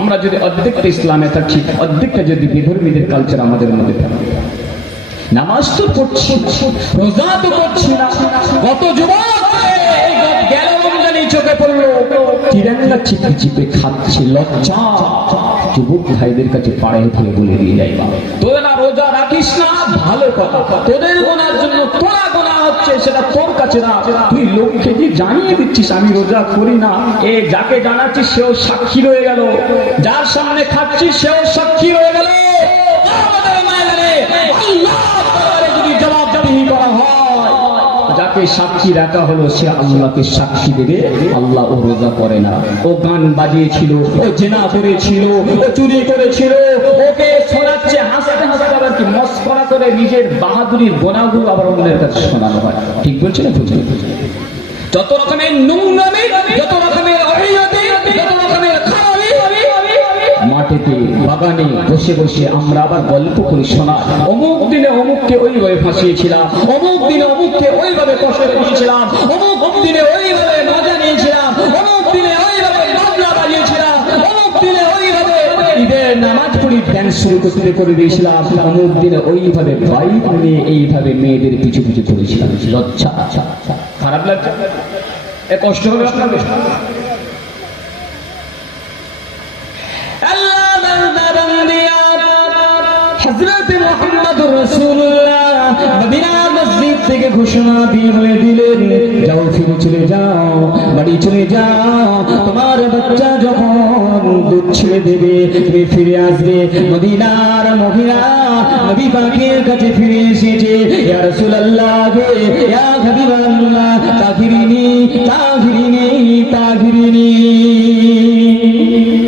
আমরা যদি অর্ধেকটা ইসলামে থাকছি, অর্ধেকটা যদি বিধর্মীদের কালচার আমাদের মধ্যে থাকে। নামাজ তো পড়ছি, রোজা তো করছি না, কত যুবক গেল রমজানি চোখে পড়লো তিরঙ্গা চিপে চিপে খাচ্ছে, লজ্জা যুবক ভাইদের কাছে পাড়ায় থেকে বলে দিয়ে যাই, তোরা রোজা রাখিস না ভালো কথা, তোদের গোনার জন্য তোরা গোনা হচ্ছে, সেটা তোর কাছে না, তুই লোককে যে জানিয়ে দিচ্ছিস আমি রোজা করি না, এ যাকে জানাচ্ছিস সেও সাক্ষী রয়ে গেল, যার সামনে খাচ্ছিস সেও সাক্ষী রয়ে গেল। যদি জবাবদিহি করা হয়, যাকে সাক্ষী রাখা হলো সে আল্লাহকে সাক্ষী দেবে, আল্লাহ ও রোজা করে না, ও গান বাজিয়েছিল, ও জেনা করেছিল, ও চুরি করেছিল, ওকে শোনাচ্ছে হাসতে হাসতে, আবার কি মস্করা করে নিজের বাহাদুরির গোনাগুলো আবার অন্যের কাছে শোনানো হয়। ঠিক বলছে না? যত রকমের নোংরামি, যত রকমের অহিয়তি, যত রকমের খারাপি, মাঠেতে বাগানে বসে বসে আমরা আবার গল্প করি, শোনা অমুক দিনে অমুককে ওইভাবে ফাঁসিয়েছিলাম, অমুক দিনে অমুককে ওইভাবে কষ্ট দিয়েছিলাম, অমুক দিনে ওইভাবে মজা নিয়েছিলাম, অমুক দিনে ওইভাবে বাজনা বাজিয়েছিলাম, অমুক দিনে ওইভাবে ঈদের নামাজ পড়ি ধ্যান শুরু করতে করে দিয়েছিলাম, অমুক দিনে ওইভাবে বাইক নিয়ে এইভাবে মেয়েদের পিছু পিছু করেছিলাম। লজ্জা, খারাপ লাগছে? এ কষ্ট হবে আপনার? হযরত মুহাম্মদুর রাসূলুল্লাহ মদিনা মসজিদ থেকে ঘোষণা দিয়ে বলে দিলেন, যাও ফিরে চলে যাও, বাড়ি চলে যাও, তোমার বাচ্চা যখন দুধ ছেড়ে দেবে তুমি ফিরে আসবে। মদিনার মহিলা নবী পাকের কাছে ফিরে এসেছে, ইয়া রাসূলুল্লাহ, ইয়া হাবিবাল্লাহ, তাহিরিনি তাহিরিনি তাহিরিনি।